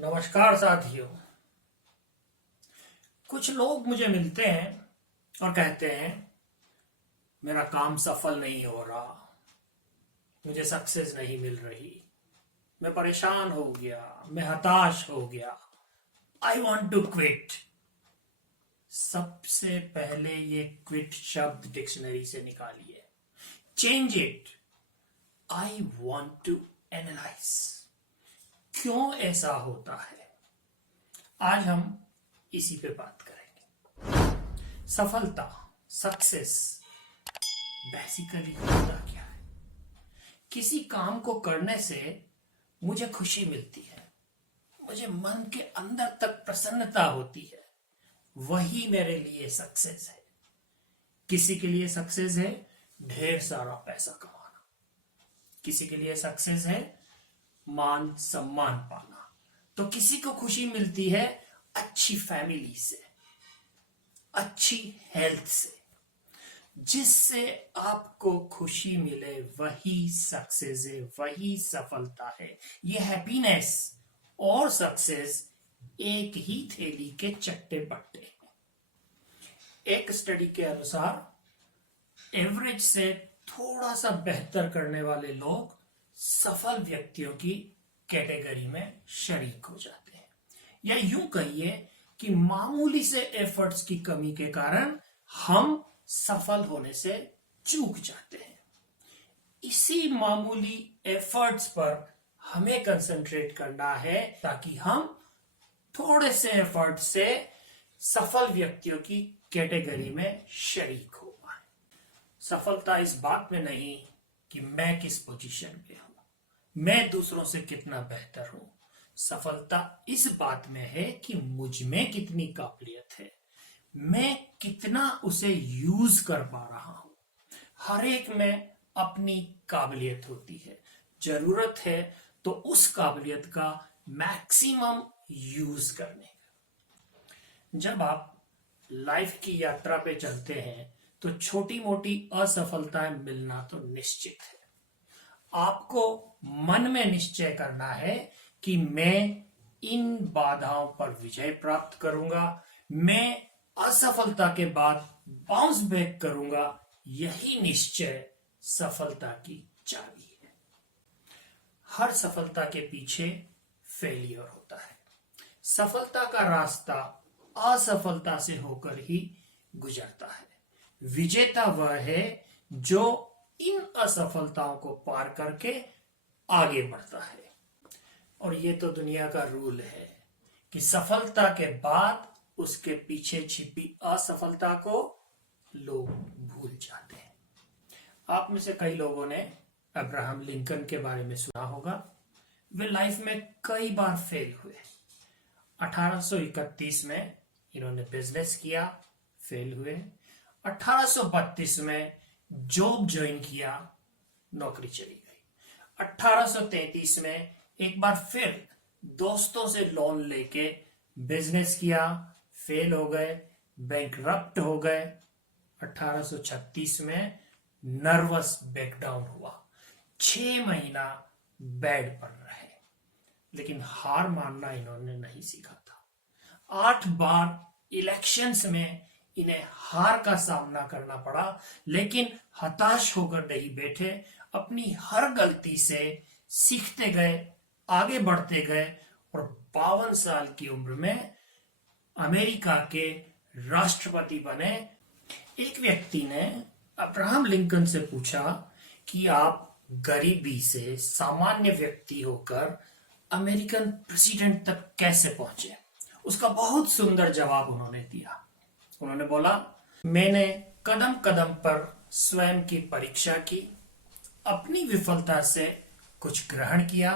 नमस्कार साथियों। कुछ लोग मुझे मिलते हैं और कहते हैं मेरा काम सफल नहीं हो रहा, मुझे सक्सेस नहीं मिल रही, मैं परेशान हो गया, मैं हताश हो गया, आई वॉन्ट टू क्विट। सबसे पहले ये क्विट शब्द डिक्शनरी से निकालिए, change it, I want to analyse. क्यों ऐसा होता है, आज हम इसी पे बात करेंगे। सफलता, सक्सेस बेसिकली होता क्या है? किसी काम को करने से मुझे खुशी मिलती है, मुझे मन के अंदर तक प्रसन्नता होती है, वही मेरे लिए सक्सेस है। किसी के लिए सक्सेस है ढेर सारा पैसा कमाना, किसी के लिए सक्सेस है मान सम्मान पाना, तो किसी को खुशी मिलती है अच्छी फैमिली से, अच्छी हेल्थ से। जिससे आपको खुशी मिले वही सक्सेस है, वही सफलता है। ये हैप्पीनेस और सक्सेस एक ही थैली के चट्टे बट्टे हैं। एक स्टडी के अनुसार एवरेज से थोड़ा सा बेहतर करने वाले लोग सफल व्यक्तियों की कैटेगरी में शरीक हो जाते हैं, या यूं कहिए कि मामूली से एफर्ट्स की कमी के कारण हम सफल होने से चूक जाते हैं। इसी मामूली एफर्ट्स पर हमें कंसंट्रेट करना है ताकि हम थोड़े से एफर्ट से सफल व्यक्तियों की कैटेगरी में शरीक हो पाए। सफलता इस बात में नहीं कि मैं किस पोजीशन पे हूं, मैं दूसरों से कितना बेहतर हूं। सफलता इस बात में है कि मुझ में कितनी काबिलियत है, मैं कितना उसे यूज कर पा रहा हूं। हर एक में अपनी काबिलियत होती है, जरूरत है तो उस काबिलियत का मैक्सिमम यूज करने का। जब आप लाइफ की यात्रा पे चलते हैं तो छोटी मोटी असफलताएं मिलना तो निश्चित है। आपको मन में निश्चय करना है कि मैं इन बाधाओं पर विजय प्राप्त करूंगा, मैं असफलता के बाद बाउंस बैक करूंगा। यही निश्चय सफलता की चाबी है। हर सफलता के पीछे फेलियर होता है। सफलता का रास्ता असफलता से होकर ही गुजरता है। विजेता वह है जो इन असफलताओं को पार करके आगे बढ़ता है। और ये तो दुनिया का रूल है कि सफलता के बाद उसके पीछे छिपी असफलता को लोग भूल जाते हैं। आप में से कई लोगों ने अब्राहम लिंकन के बारे में सुना होगा। वे लाइफ में कई बार फेल हुए। 1831 में इन्होंने बिजनेस किया, फेल हुए। 1832 में जॉब ज्वाइन किया, नौकरी चली गई। 1833 में एक बार फिर दोस्तों से लोन लेके बिजनेस किया, फेल हो गए, बैंकरप्ट हो गए। 1836 में नर्वस ब्रेकडाउन हुआ, 6 महीना बेड पर रहे, लेकिन हार मानना इन्होंने नहीं सीखा था। 8 बार इलेक्शंस में इन्हें हार का सामना करना पड़ा, लेकिन हताश होकर नहीं बैठे। अपनी हर गलती से सीखते गए, आगे बढ़ते गए और 52 साल की उम्र में अमेरिका के राष्ट्रपति बने। एक व्यक्ति ने अब्राहम लिंकन से पूछा कि आप गरीबी से सामान्य व्यक्ति होकर अमेरिकन प्रेसिडेंट तक कैसे पहुंचे। उसका बहुत सुंदर जवाब उन्होंने दिया। उन्होंने बोला, मैंने कदम कदम पर स्वयं की परीक्षा की, अपनी विफलता से कुछ ग्रहण किया,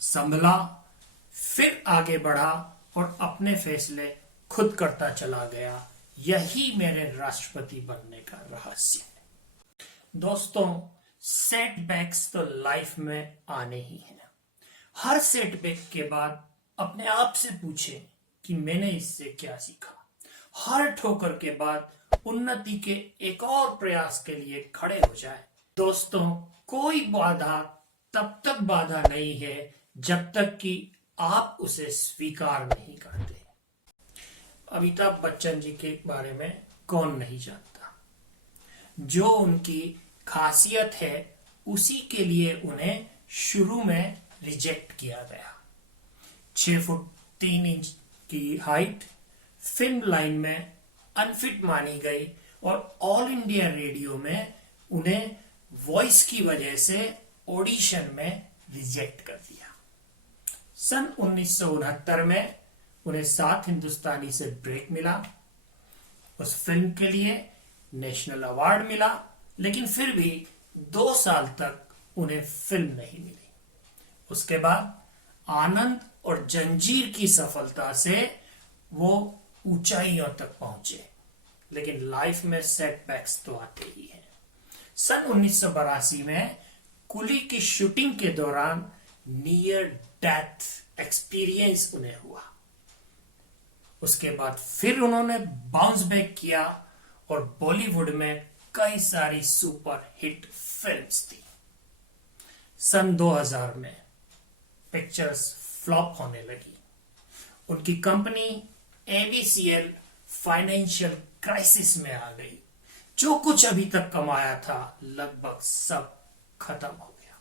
संभला, फिर आगे बढ़ा और अपने फैसले खुद करता चला गया। यही मेरे राष्ट्रपति बनने का रहस्य है। दोस्तों, सेटबैक्स तो लाइफ में आने ही हैं। हर सेटबैक के बाद अपने आप से पूछें कि मैंने इससे क्या सीखा। हर ठोकर के बाद उन्नति के एक और प्रयास के लिए खड़े हो जाए। दोस्तों, कोई बाधा तब तक बाधा नहीं है जब तक कि आप उसे स्वीकार नहीं करते। अमिताभ बच्चन जी के बारे में कौन नहीं जानता। जो उनकी खासियत है उसी के लिए उन्हें शुरू में रिजेक्ट किया गया। 6 फुट 3 इंच की हाइट, फिल्म लाइन में अनफिट मानी गई और ऑल इंडिया रेडियो में उन्हें वॉइस की वजह से ऑडिशन में रिजेक्ट कर दिया। सन 1969 में उन्हें 7 हिंदुस्तानी से ब्रेक मिला। उस फिल्म के लिए नेशनल अवार्ड मिला, लेकिन फिर भी 2 साल तक उन्हें फिल्म नहीं मिली। उसके बाद आनंद और जंजीर की सफलता से वो ऊंचाइयों तक पहुंचे, लेकिन लाइफ में सेटबैक्स तो आते ही हैं। सन 1982 में कुली की शूटिंग के दौरान नियर डेथ एक्सपीरियंस उन्हें हुआ। उसके बाद फिर उन्होंने बाउंस बैक किया और बॉलीवुड में कई सारी सुपर हिट फिल्म्स थी। सन 2000 में पिक्चर्स फ्लॉप होने लगी। उनकी कंपनी ABCL फाइनेंशियल क्राइसिस में आ गई। जो कुछ अभी तक कमाया था लगभग सब खत्म हो गया।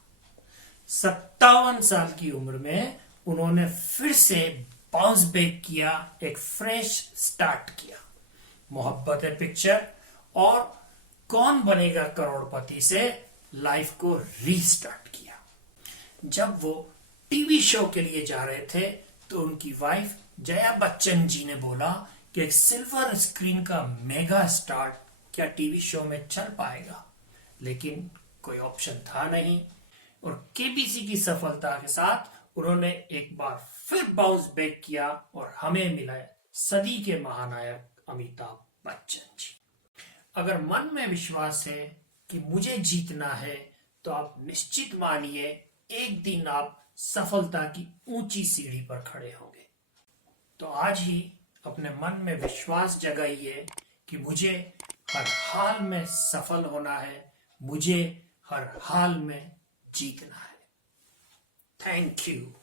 57 साल की उम्र में उन्होंने फिर से बाउंस बैक किया, एक फ्रेश स्टार्ट किया। मोहब्बत है पिक्चर और कौन बनेगा करोड़पति से लाइफ को रीस्टार्ट किया। जब वो टीवी शो के लिए जा रहे थे तो उनकी वाइफ जया बच्चन जी ने बोला कि एक सिल्वर स्क्रीन का मेगा स्टार क्या टीवी शो में चल पाएगा, लेकिन कोई ऑप्शन था नहीं और केबीसी की सफलता के साथ उन्होंने एक बार फिर बाउंस बैक किया और हमें मिला सदी के महानायक अमिताभ बच्चन जी। अगर मन में विश्वास है कि मुझे जीतना है तो आप निश्चित मानिए एक दिन आप सफलता की ऊंची सीढ़ी पर खड़े होंगे। तो आज ही अपने मन में विश्वास जगाइए कि मुझे हर हाल में सफल होना है, मुझे हर हाल में जीतना है। Thank you.